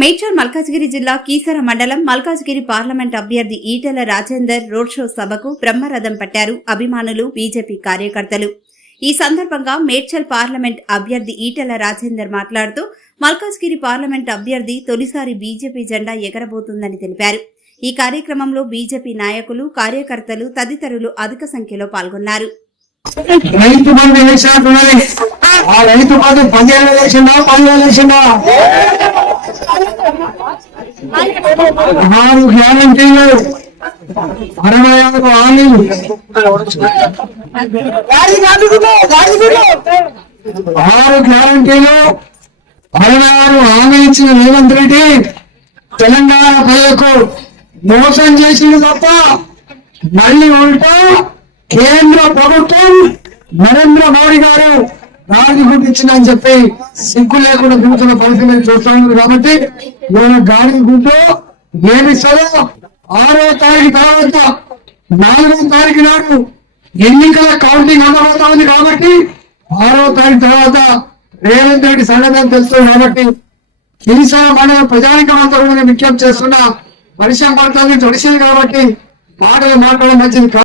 మేడ్చల్ మల్కాజ్గిరి జిల్లా కీసర మండలం మల్కాజ్గిరి పార్లమెంట్ అభ్యర్థి ఈటెల రాజేందర్ రోడ్ షో సభకు బ్రహ్మరథం పట్టారు అభిమానులు, బీజేపీ కార్యకర్తలు. ఈ సందర్భంగా మేడ్చల్ పార్లమెంట్ అభ్యర్థి ఈటెల రాజేందర్ మాట్లాడుతూ మల్కాజ్గిరి పార్లమెంట్ అభ్యర్థి తొలిసారి బీజేపీ జెండా ఎగరబోతుందని తెలిపారు. ఈ కార్యక్రమంలో బీజేపీ నాయకులు, కార్యకర్తలు తదితరులు అధిక సంఖ్యలో పాల్గొన్నారు. రైతు బంధు వేసినట్టున్నది. ఆ రైతు బంధు 10,000 వేసిందా, 10,000 వేసిందా? 6 గ్యారంటీలు, 66 హామీలు, 6 గ్యారంటీలు, 66 హామీ ఇచ్చిన రేవంత్ రెడ్డి తెలంగాణ ప్రజలకు మోసం చేసింది తప్ప మళ్ళీ ఉల్టా కేంద్ర ప్రభుత్వం నరేంద్ర మోడీ గారు గాలి గుర్తించిందని చెప్పి సిగ్గు లేకుండా దిగుతున్న పరిస్థితి చూస్తున్నాం. కాబట్టి నేను గాలి గుంటూ ఏమిస్తారో 6వ తారీఖు తర్వాత 4వ తారీఖు నాడు ఎన్నికల కౌంటింగ్ అమలవుతా ఉంది. కాబట్టి 6వ తారీఖు తర్వాత రేవంత్ రెడ్డి సంగతి తెలుస్తుంది. కాబట్టి కిరిసా మన ప్రజానికం అంతా కూడా విజ్ఞప్తి చేస్తున్నా. వర్షం పడుతుంది, తొడిసింది కాబట్టి మాటలు మాట్లాడడం మంచిది.